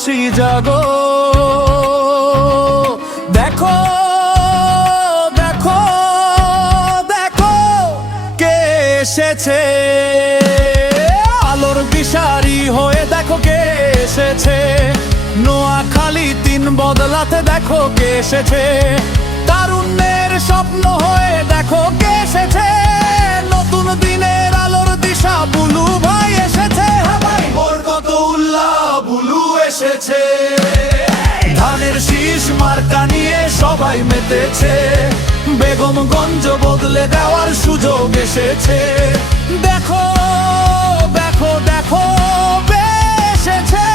হাসি জাগো। দেখো দেখো দেখো কে এসেছে, আলোর দিশারি হয়ে দেখো কে এসেছে। নোয়াখালী 3 বদলাতে দেখো কে এসেছে। তারুণ্যের স্বপ্ন হয়ে দেখো কে এসেছে। নতুন দিনের আলোর দিশা বুলু ভাই এসেছে। বরকতউল্লাহ বুলু এসেছে। ধানের শীষ মার্কা নিয়ে সবাই মেতেছে। বেগমগঞ্জ বদলে দেওয়ার সুযোগ এসেছে। দেখো দেখো দেখো এসেছে।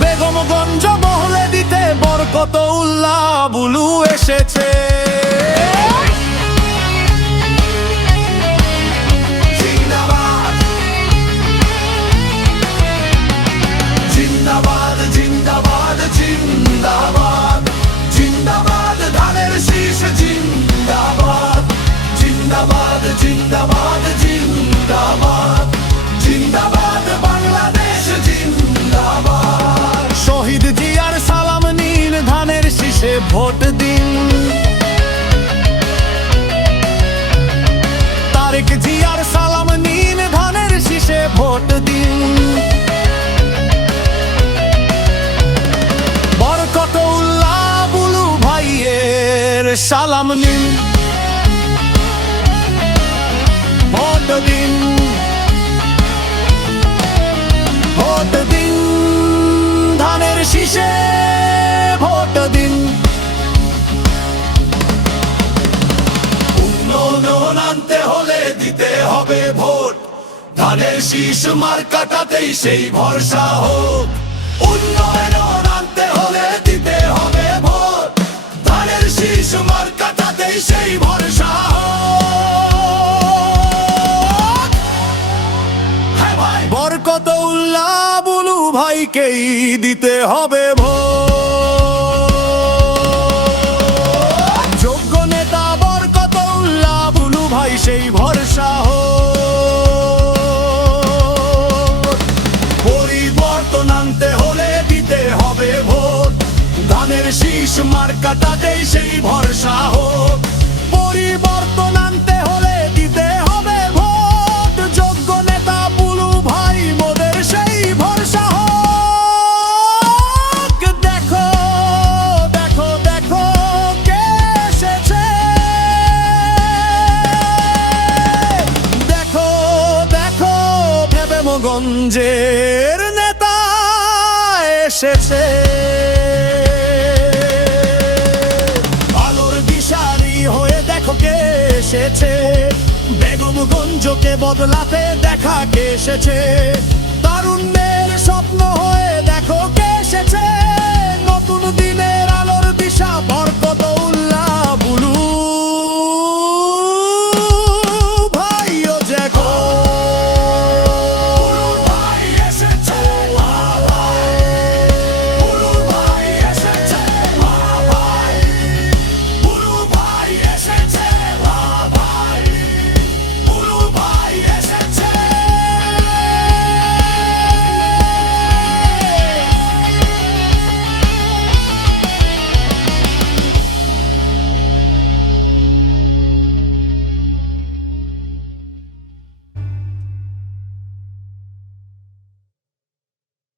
বেগমগঞ্জ বদলে দিতে বরকতউল্লাহ বুলু এসেছে। জিন্দাবাদ জিন্দাবাদ জিন্দাবাদ জিন্দাবাদ জিন্দাবাদ ধানের শীষ জিন্দাবাদ। জিন্দাবাদ জিন্দাবাদ জিন্দাবাদ জিন্দাবাদ বাংলাদেশ জিন্দাবাদ। শহীদ জিয়ার সালাম নিন, ধানের শীষে ভোট দিন। তারেক জিয়ার সালাম নিন, ধানের শীষে ভোট দিন। বরকতউল্লাহ বুলু ভাইয়ের সালাম নিন, ভোট দিন ভোট দিন। ধানের শীষে ভোট দিন। উন্নয়ন আনতে হলে দিতে হবে ভোট। ধানের শীষ মার্কাটাতেই সেই ভরসা হোক। উন্নয়ন আনতে হলে দিতে হবে ভোট। ধানের শীষ মার্কাটাতেই সেই ভরসা হোক। হ্যাঁ ভাই, বরকতউল্লাহ বুলু ভাইকেই দিতে হবে ভোট। যোগ্য নেতা বরকতউল্লাহ বুলু ভাই সেই ভরসা হোক। পরিবর্তন আনতে হলে দিতে হবে ভোট। ধানের শীষ মার্কাটাতেই সেই ভরসা হোক। পরিবর্তন আনতে হলে দিতে হবে ভোট। যোগ্য নেতা বুলু ভাই মোদের সেই ভরসা হোক। দেখো দেখো দেখো কে এসেছে। দেখো দেখো বেগমগঞ্জের নেতা এসেছে। আলোর দিশারি হয়ে দেখো কে এসেছে। বেগমগঞ্জকে বদলাতে দেখা কে এসেছে। তারুণ্যের স্বপ্ন হয়ে দেখো কে এসেছে। নতুন দিনের আলোর দিশা বরকতউল্লাহ বুলু